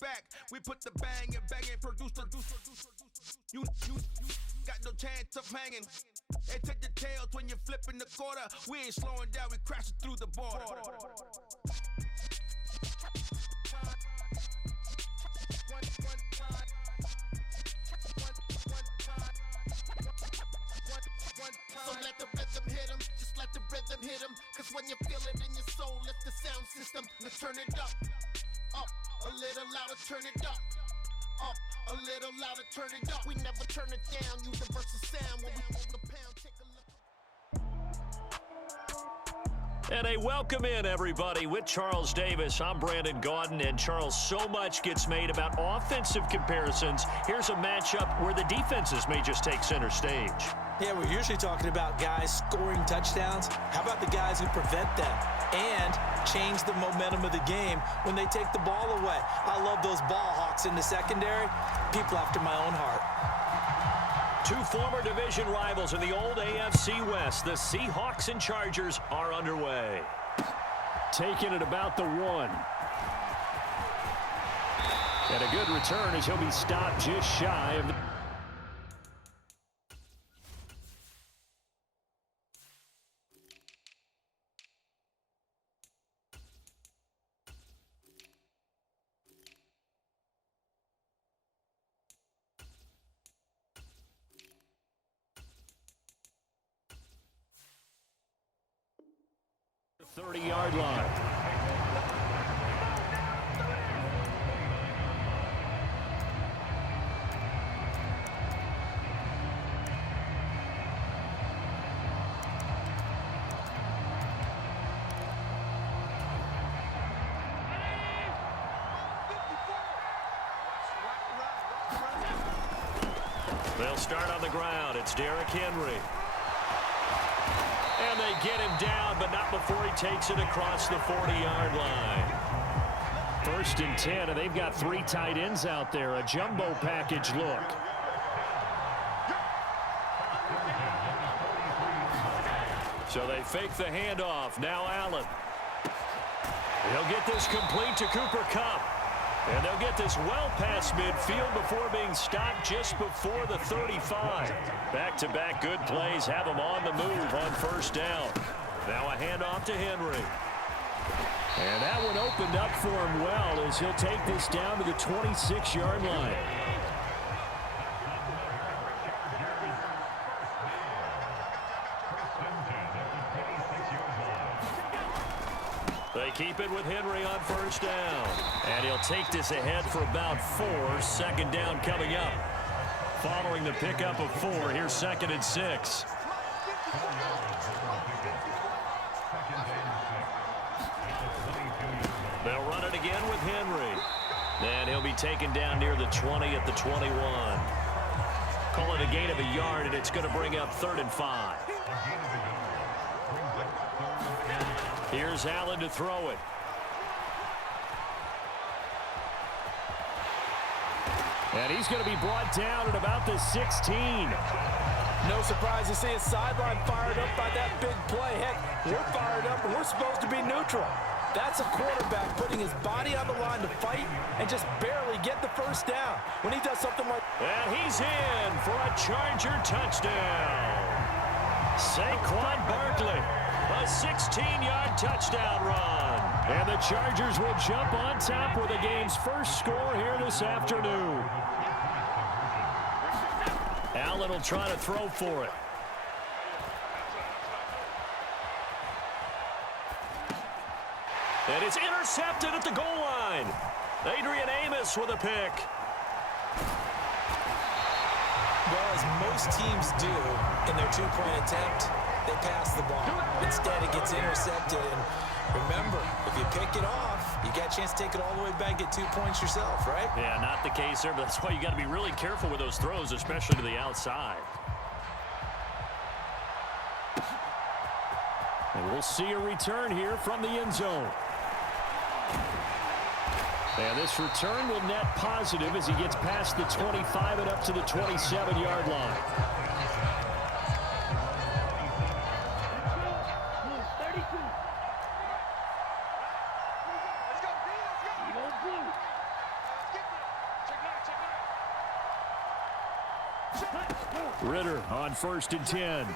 back. We put the bang and bang and produce. You got no chance of hanging. They take the tails when you're flipping the quarter. We ain't slowing down, we crashing through the border. So let the rhythm hit him, just let the rhythm hit him. Cause when you feel it in your soul, lift the sound system. Let's turn it up, a little louder, turn it up, a little louder, turn it up. We never turn it down, universal sound. When we hold the pound, take a look. And a welcome in, everybody, with Charles Davis. I'm Brandon Gaudin, and Charles, so much gets made about offensive comparisons. Here's a matchup where the defenses may just take center stage. Yeah, we're usually talking about guys scoring touchdowns. How about the guys who prevent them and change the momentum of the game when they take the ball away? I love those ball hawks in the secondary. People after my own heart. Two former division rivals in the old AFC West. The Seahawks and Chargers are underway. Taking it about the 1. And a good return as he'll be stopped just shy of the... The 30-yard line. They'll start on the ground. It's Derrick Henry. And they get him down, but not before he takes it across the 40-yard line. 1st and 10, and they've got 3 tight ends out there. A jumbo package look. So they fake the handoff. Now Allen. He'll get this complete to Cooper Kupp. And they'll get this well past midfield before being stopped just before the 35. Back-to-back good plays have him on the move on 1st down. Now a handoff to Henry. And that one opened up for him well as he'll take this down to the 26-yard line. They keep it with Henry on 1st down. And he'll take this ahead for about 4. 2nd down coming up. Following the pickup of 4, here's 2nd and 6. They'll run it again with Henry. And he'll be taken down near the 20 at the 21. Call it a gain of a yard, and it's going to bring up 3rd and 5. Here's Allen to throw it. And he's going to be brought down at about the 16. No surprise to see his sideline fired up by that big play. Heck, we're fired up and we're supposed to be neutral. That's a quarterback putting his body on the line to fight and just barely get the 1st down. When he does something like... And he's in for a Charger touchdown. Saquon Barkley. A 16-yard touchdown run. And the Chargers will jump on top with the game's first score here this afternoon. Allen will try to throw for it. And it's intercepted at the goal line. Adrian Amos with a pick. Well, as most teams do in their 2-point attempt, they pass the ball. Instead, it gets intercepted. And remember, if you pick it off, you got a chance to take it all the way back, get 2 points yourself, right? Yeah, not the case there, but that's why you got to be really careful with those throws, especially to the outside. And we'll see a return here from the end zone. And this return will net positive as he gets past the 25 and up to the 27-yard line. Ritter on 1st and 10.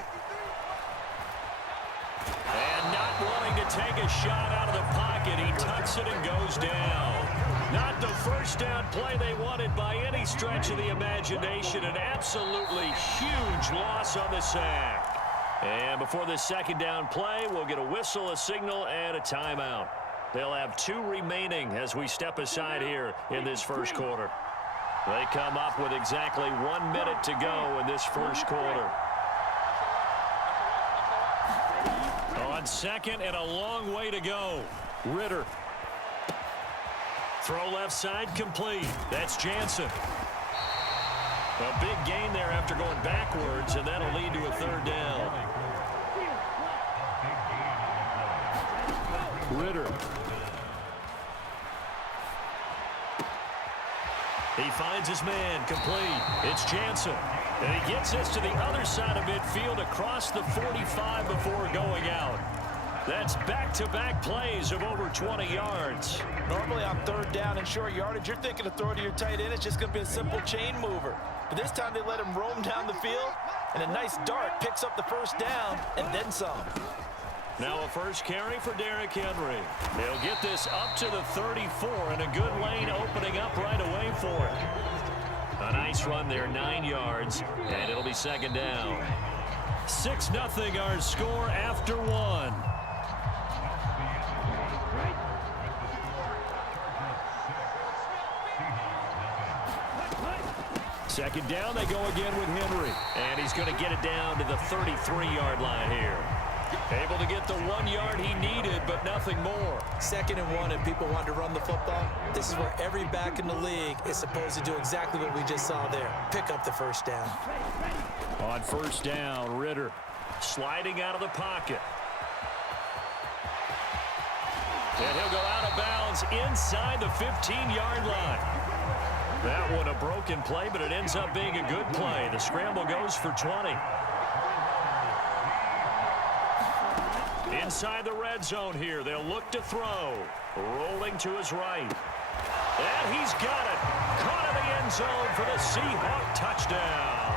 And not wanting to take a shot out of the pocket, he tucks it and goes down. Not the first down play they wanted by any stretch of the imagination. An absolutely huge loss on the sack. And before the second down play, we'll get a whistle, a signal, and a timeout. They'll have 2 remaining as we step aside here in this first quarter. They come up with exactly 1 minute to go in this first quarter. On second and a long way to go. Ritter. Throw left side complete. That's Jansen. A big gain there after going backwards, and that'll lead to a 3rd down. Ritter. He finds his man, complete. It's Jansen. And he gets this to the other side of midfield across the 45 before going out. That's back-to-back plays of over 20 yards. Normally on 3rd down and short yardage, you're thinking of throwing to your tight end. It's just going to be a simple chain mover. But this time they let him roam down the field, and a nice dart picks up the 1st down and then some. Now a first carry for Derrick Henry. They'll get this up to the 34, and a good lane opening up right away for it. A nice run there, 9 yards, and it'll be 2nd down. 6-0 our score after 1. Second down, they go again with Henry. And he's going to get it down to the 33-yard line here. Able to get the 1 yard he needed, but nothing more. 2nd and 1, and people want to run the football. This is where every back in the league is supposed to do exactly what we just saw there. Pick up the 1st down. On 1st down, Ritter sliding out of the pocket. And he'll go out of bounds inside the 15-yard line. That one a broken play, but it ends up being a good play. The scramble goes for 20. Inside the red zone here, they'll look to throw. Rolling to his right. And he's got it. Caught in the end zone for the Seahawk touchdown.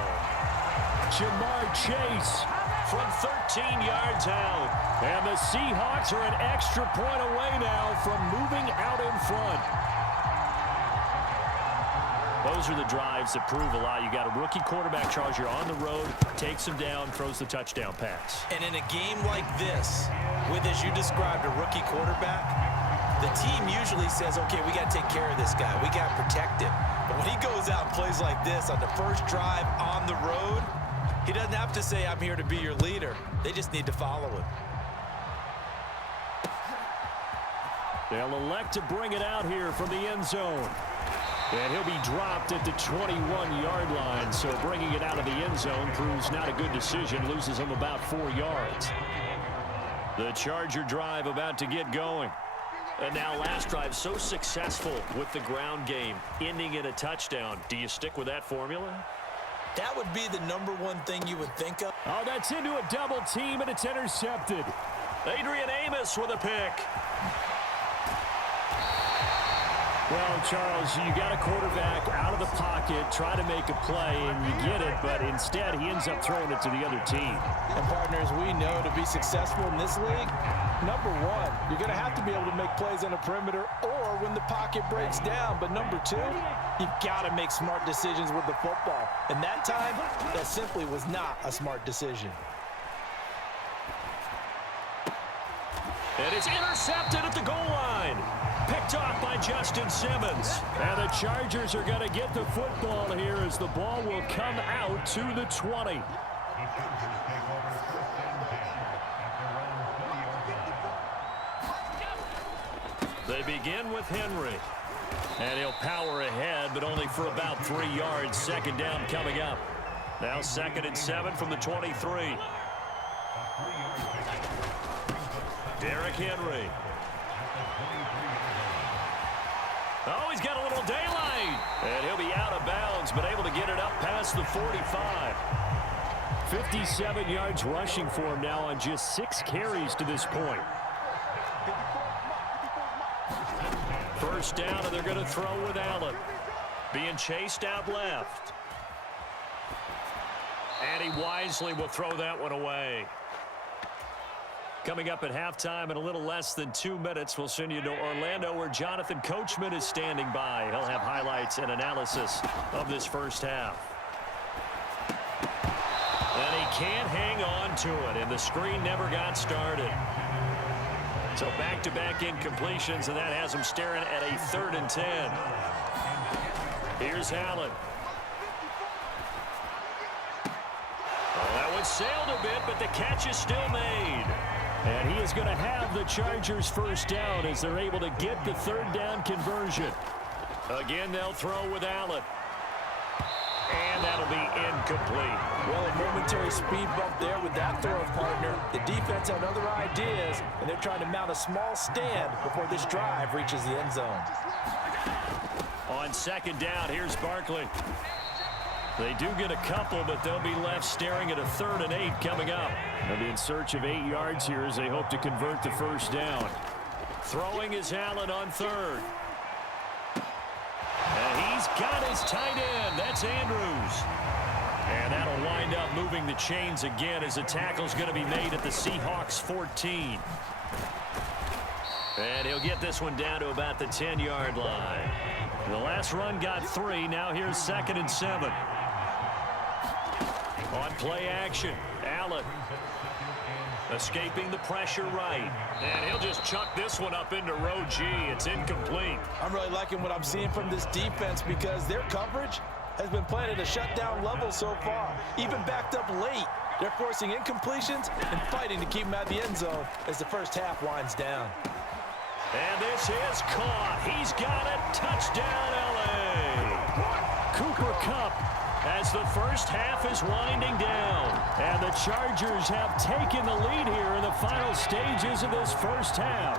Jamar Chase from 13 yards out. And the Seahawks are an extra point away now from moving out in front. Those are the drives that prove a lot. You got a rookie quarterback, Charles. You're on the road, takes him down, throws the touchdown pass. And in a game like this, with, as you described, a rookie quarterback, the team usually says, okay, we got to take care of this guy. We got to protect him. But when he goes out and plays like this on the first drive on the road, he doesn't have to say, I'm here to be your leader. They just need to follow him. They'll elect to bring it out here from the end zone. And he'll be dropped at the 21-yard line, so bringing it out of the end zone proves not a good decision, loses him about 4 yards. The Charger drive about to get going. And now last drive so successful with the ground game, ending in a touchdown. Do you stick with that formula? That would be the #1 thing you would think of. Oh, that's into a double team, and it's intercepted. Adrian Amos with a pick. Well, Charles, you got a quarterback out of the pocket, try to make a play, and you get it, but instead he ends up throwing it to the other team. And partners, we know to be successful in this league, #1, you're going to have to be able to make plays on the perimeter or when the pocket breaks down. But #2, you've got to make smart decisions with the football. And that time, that simply was not a smart decision. And it's intercepted at the goal line. Picked off by Justin Simmons. And the Chargers are going to get the football here as the ball will come out to the 20. They begin with Henry. And he'll power ahead, but only for about 3 yards. 2nd down coming up. Now 2nd and 7 from the 23. Derrick Henry. Oh, he's got a little daylight. And he'll be out of bounds, but able to get it up past the 45. 57 yards rushing for him now on just 6 carries to this point. 1st down, and they're going to throw with Allen. Being chased out left. And he wisely will throw that one away. Coming up at halftime in a little less than 2 minutes, we'll send you to Orlando where Jonathan Coachman is standing by. He'll have highlights and analysis of this first half. And he can't hang on to it, and the screen never got started. So back-to-back incompletions, and that has him staring at a 3rd and 10. Here's Allen. Oh, that one sailed a bit, but the catch is still made. And he is going to have the Chargers first down as they're able to get the 3rd down conversion. Again, they'll throw with Allen. And that'll be incomplete. Well, a momentary speed bump there with that throw, partner. The defense had other ideas, and they're trying to mount a small stand before this drive reaches the end zone. On 2nd down, here's Barkley. They do get a couple, but they'll be left staring at a 3rd and 8 coming up. They'll be in search of 8 yards here as they hope to convert the first down. Throwing is Allen on 3rd. And he's got his tight end. That's Andrews. And that'll wind up moving the chains again as the tackle's going to be made at the Seahawks 14. And he'll get this one down to about the 10-yard line. The last run got 3. Now here's 2nd and 7. On play action, Allen escaping the pressure right. And he'll just chuck this one up into row G. It's incomplete. I'm really liking what I'm seeing from this defense because their coverage has been playing at a shutdown level so far. Even backed up late, they're forcing incompletions and fighting to keep them out of the end zone as the first half winds down. And this is caught. He's got it. Touchdown, L.A. Cooper Kupp as the first half is winding down. And the Chargers have taken the lead here in the final stages of this first half.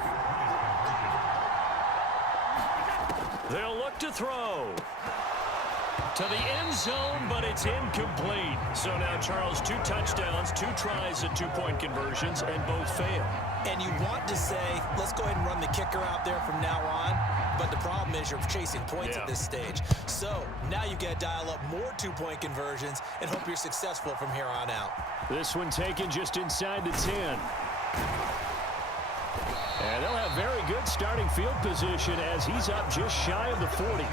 They'll look to throw to the end zone, but it's incomplete. So now, Charles, 2 touchdowns, 2 tries at 2-point conversions, and both fail. And you want to say, let's go ahead and run the kicker out there from now on. But the problem is you're chasing points at this stage. So now you've got to dial up more 2-point conversions and hope you're successful from here on out. This one taken just inside the 10. And they'll have very good starting field position as he's up just shy of the 40.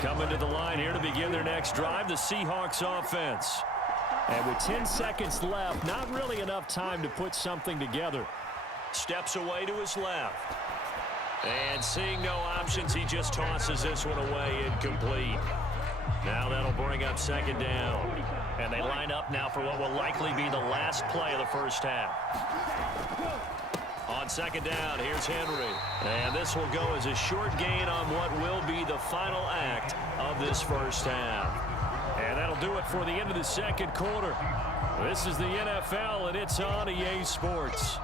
Coming to the line here to begin their next drive, the Seahawks offense. And with 10 seconds left, not really enough time to put something together. Steps away to his left. And seeing no options, he just tosses this one away, incomplete. Now that'll bring up 2nd down. And they line up now for what will likely be the last play of the first half. On 2nd down, here's Henry. And this will go as a short gain on what will be the final act of this first half. And that'll do it for the end of the 2nd quarter. This is the NFL, and it's on EA Sports.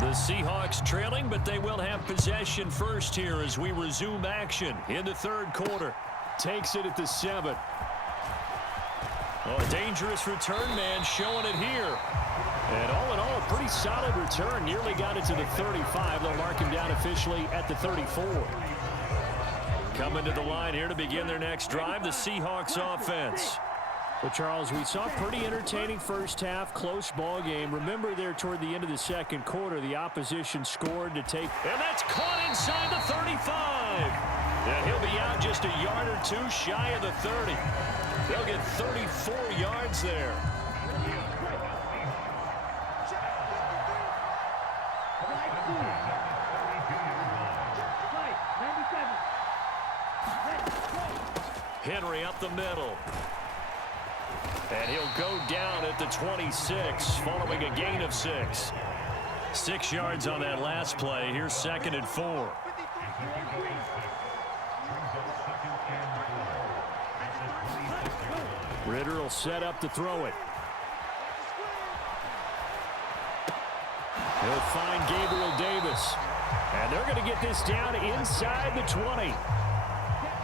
The Seahawks trailing, but they will have possession first here as we resume action in the 3rd quarter. Takes it at the 7. Oh, a dangerous return man showing it here. And all in all, a pretty solid return. Nearly got it to the 35. They'll mark him down officially at the 34. Coming to the line here to begin their next drive, the Seahawks offense. Well, Charles, we saw a pretty entertaining first half, close ball game. Remember there toward the end of the 2nd quarter, the opposition scored to take. And that's caught inside the 35. And he'll be out just a yard or 2 shy of the 30. They'll get 34 yards there. Henry up the middle. And he'll go down at the 26 following a gain of 6. 6 yards on that last play. Here's 2nd and 4. Ritter will set up to throw it. He'll find Gabriel Davis. And they're going to get this down inside the 20.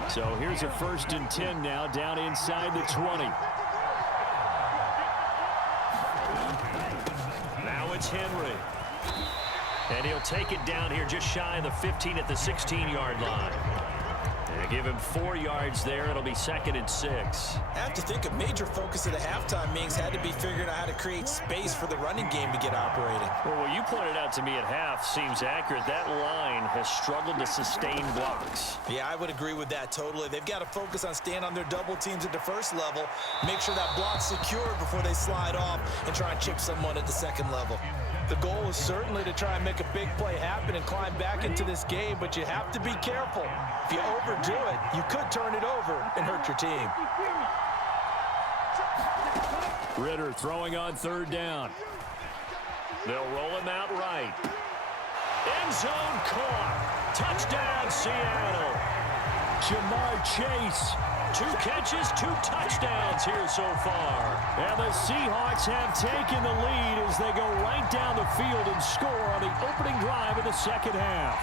So here's a 1st and 10 now, down inside the 20. Now it's Henry. And he'll take it down here just shy of the 15 at the 16-yard line. And give him 4 yards there. It'll be 2nd and 6. I have to think a major focus at the halftime means had to be figuring out how to create space for the running game to get operating. Well, what you pointed out to me at half seems accurate. That line has struggled to sustain blocks. Yeah, I would agree with that totally. They've got to focus on staying on their double teams at the first level, make sure that block's secured before they slide off and try and chip someone at the second level. The goal is certainly to try and make a big play happen and climb back into this game, but you have to be careful. If you overdo it, you could turn it over and hurt your team. Ritter throwing on 3rd down. They'll roll him out right. End zone caught. Touchdown, Seattle. Jamar Chase. 2 catches, 2 touchdowns here so far. And the Seahawks have taken the lead as they go right down the field and score on the opening drive of the second half.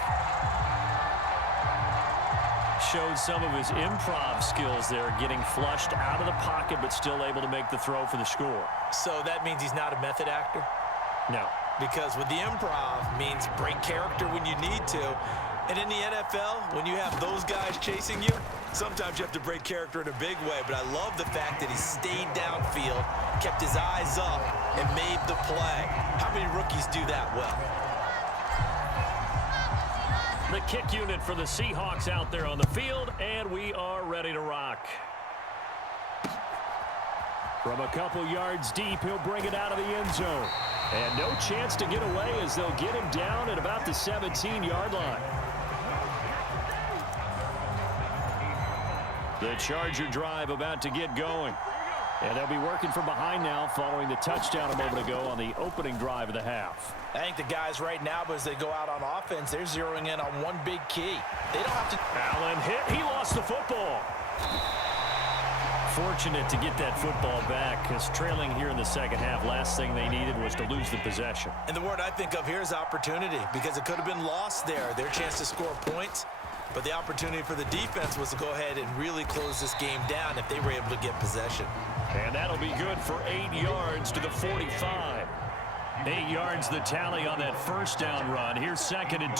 Showed some of his improv skills there, getting flushed out of the pocket but still able to make the throw for the score. So that means he's not a method actor? No. Because with the improv means break character when you need to. And in the NFL, when you have those guys chasing you, sometimes you have to break character in a big way. But I love the fact that he stayed downfield, kept his eyes up, and made the play. How many rookies do that well? The kick unit for the Seahawks out there on the field, and we are ready to rock. From a couple yards deep, he'll bring it out of the end zone. And no chance to get away as they'll get him down at about the 17-yard line. The Charger drive about to get going. And they'll be working from behind now following the touchdown a moment ago on the opening drive of the half. I think the guys right now, as they go out on offense, they're zeroing in on one big key. They don't have to... Allen hit. He lost the football. Fortunate to get that football back because trailing here in the second half, last thing they needed was to lose the possession. And the word I think of here is opportunity because it could have been lost there, their chance to score points. But the opportunity for the defense was to go ahead and really close this game down if they were able to get possession. And that'll be good for 8 yards to the 45. 8 yards the tally on that 1st down run. Here's 2nd and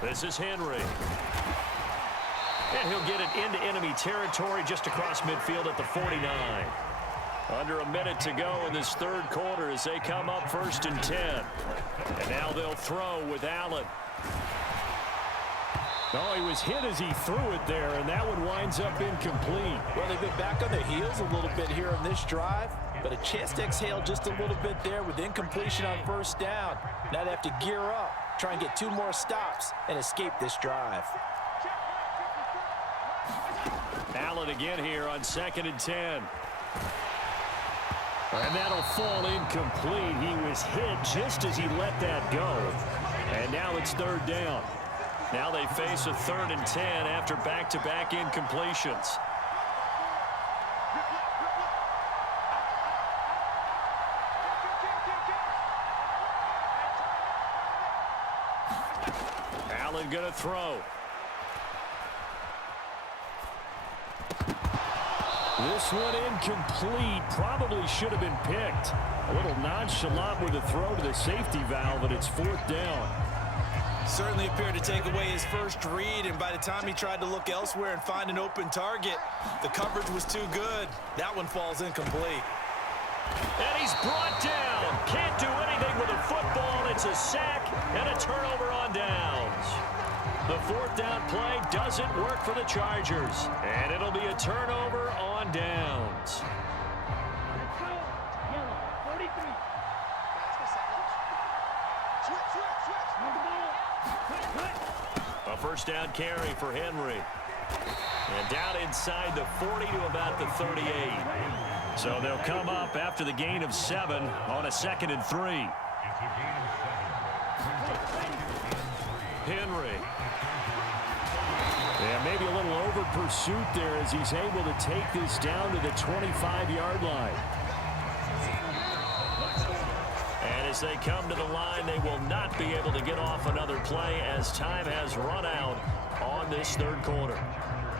2. This is Henry. And he'll get it into enemy territory just across midfield at the 49. Under a minute to go in this 3rd quarter as they come up 1st and 10. And now they'll throw with Allen. Oh, he was hit as he threw it there, and that one winds up incomplete. Well, they've been back on their heels a little bit here on this drive, but a chance to exhale just a little bit there with incompletion on 1st down. Now they have to gear up, try and get 2 more stops, and escape this drive. Allen again here on 2nd and 10. And that'll fall incomplete. He was hit just as he let that go. And now it's 3rd down. Now they face a 3rd and 10 after back-to-back incompletions. Allen gonna throw. This one incomplete. Probably should have been picked. A little nonchalant with a throw to the safety valve, and it's 4th down. Certainly appeared to take away his first read, and by the time he tried to look elsewhere and find an open target, the coverage was too good. That one falls incomplete. And he's brought down. Can't do anything with a football. It's a sack and a turnover on downs. The 4th down play doesn't work for the Chargers, and it'll be a turnover on downs. A 1st down carry for Henry. And down inside the 40 to about the 38. So they'll come up after the gain of 7 on a 2nd and 3. Henry. And maybe a little over pursuit there as he's able to take this down to the 25-yard line. And as they come to the line, they will not be able to get off another play as time has run out on this third quarter.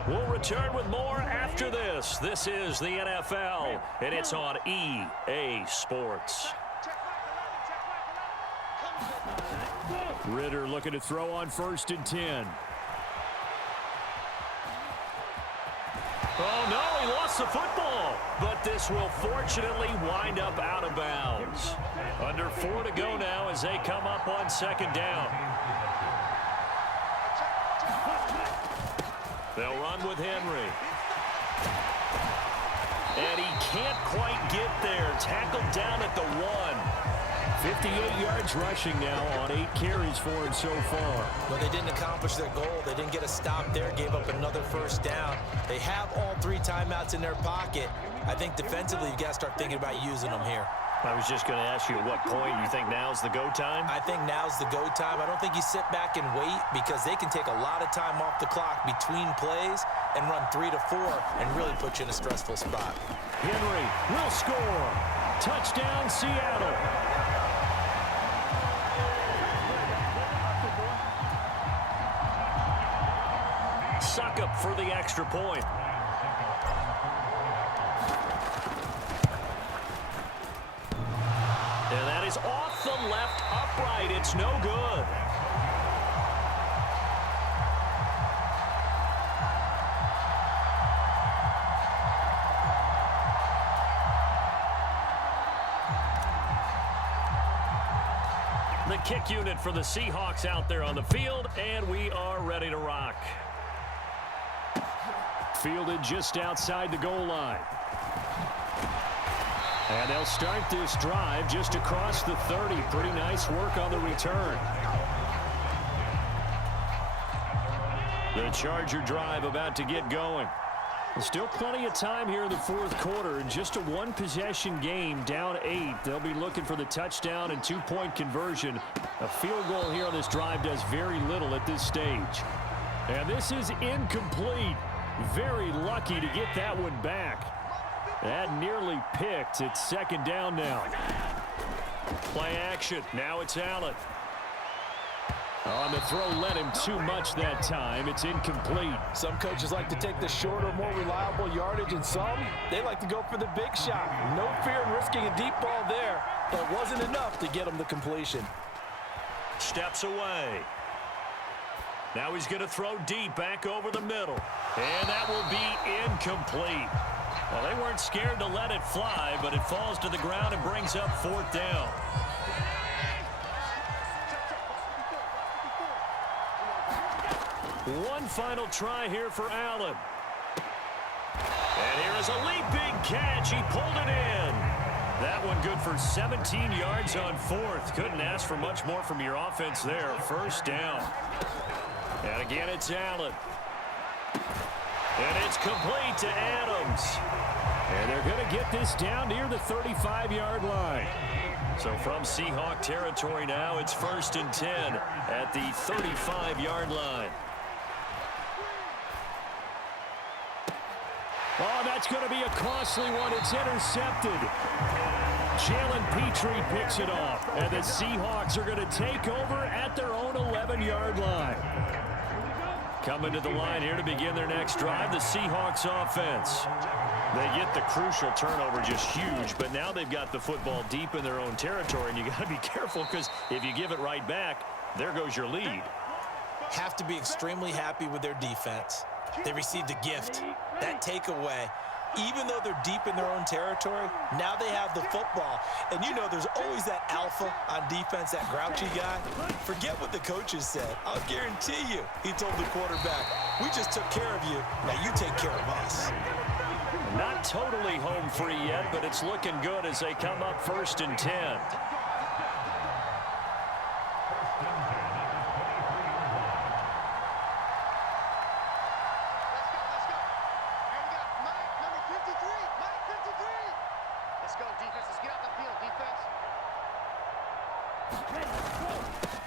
We'll return with more after this. This is the NFL, and it's on EA Sports. Ritter looking to throw on 1st and 10. Oh, no, he lost the football. But this will fortunately wind up out of bounds. Under 4 to go now as they come up on 2nd down. They'll run with Henry. And he can't quite get there. Tackled down at the 1. 58 yards rushing now on 8 carries for him so far. But they didn't accomplish their goal. They didn't get a stop there, gave up another 1st down. They have all 3 timeouts in their pocket. I think defensively you've got to start thinking about using them here. I was just going to ask you at what point you think now's the go time? I think now's the go time. I don't think you sit back and wait because they can take a lot of time off the clock between plays and run 3 to 4 and really put you in a stressful spot. Henry will score. Touchdown, Seattle. Suck up for the extra point. And that is off the left upright. It's no good. The kick unit for the Seahawks out there on the field, and we are ready to rock. Fielded just outside the goal line. And they'll start this drive just across the 30. Pretty nice work on the return. The Charger drive about to get going. Still plenty of time here in the 4th quarter. In just a 1-possession game, down 8. They'll be looking for the touchdown and 2-point conversion. A field goal here on this drive does very little at this stage. And this is incomplete. Very lucky to get that one back. That nearly picked. It's 2nd down now. Play action. Now it's Allen. On the throw, let him too much that time. It's incomplete. Some coaches like to take the shorter, more reliable yardage, and some, they like to go for the big shot. No fear in risking a deep ball there, but it wasn't enough to get him the completion. Steps away. Now he's going to throw deep back over the middle. And that will be incomplete. Well, they weren't scared to let it fly, but it falls to the ground and brings up 4th down. One final try here for Allen. And here is a leaping catch. He pulled it in. That one good for 17 yards on 4th. Couldn't ask for much more from your offense there. 1st down. And again, it's Allen. And it's complete to Adams. And they're going to get this down near the 35-yard line. So from Seahawk territory now, it's 1st and 10 at the 35-yard line. Oh, that's going to be a costly one. It's intercepted. Jalen Petrie picks it off. And the Seahawks are going to take over at their own 11-yard line. Coming to the line here to begin their next drive, the Seahawks offense. They get the crucial turnover, just huge, but now they've got the football deep in their own territory, and you got to be careful because if you give it right back, there goes your lead. Have to be extremely happy with their defense. They received a gift. That takeaway, even though they're deep in their own territory, now they have the football. And you know there's always that alpha on defense, that grouchy guy. Forget what the coaches said. I'll guarantee you, he told the quarterback, we just took care of you, now you take care of us. Not totally home free yet, but it's looking good as they come up 1st and 10.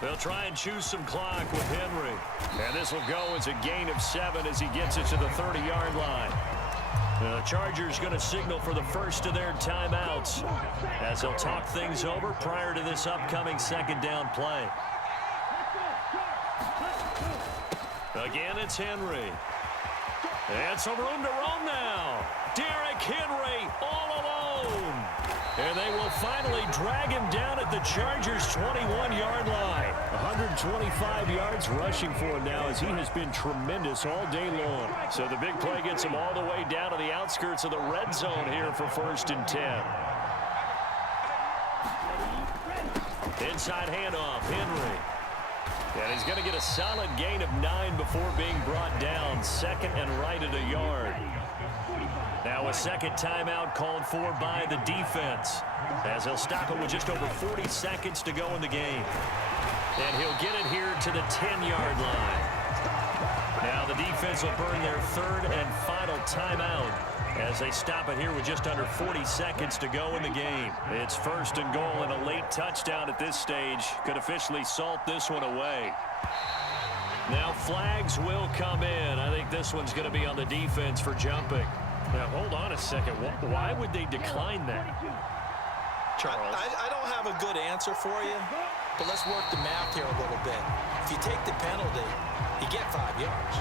They'll try and choose some clock with Henry. And this will go as a gain of 7 as he gets it to the 30-yard line. The Chargers going to signal for the first of their timeouts as they'll talk things over prior to this upcoming second down play. Again, it's Henry. And some room to roam now. Derrick Henry all alone. And they will finally drag him down at the Chargers' 21-yard line. 125 yards rushing for him now as he has been tremendous all day long. So the big play gets him all the way down to the outskirts of the red zone here for 1st and 10. Inside handoff, Henry. And he's going to get a solid gain of 9 before being brought down. 2nd and right at a yard. Now a second timeout called for by the defense as he'll stop it with just over 40 seconds to go in the game. And he'll get it here to the 10-yard line. Now the defense will burn their 3rd and final timeout as they stop it here with just under 40 seconds to go in the game. It's 1st and goal, and a late touchdown at this stage could officially salt this one away. Now flags will come in. I think this one's going to be on the defense for jumping. Now, hold on a second. Why would they decline that? Charles? I don't have a good answer for you, but let's work the math here a little bit. If you take the penalty, you get 5 yards.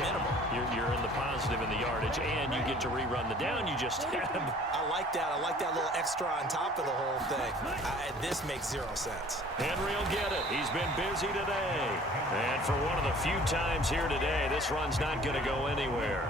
Minimum. You're in the positive in the yardage, and you get to rerun the down you just had. I like that. I like that little extra on top of the whole thing. This makes 0 sense. Henry will get it. He's been busy today. And for one of the few times here today, this run's not going to go anywhere.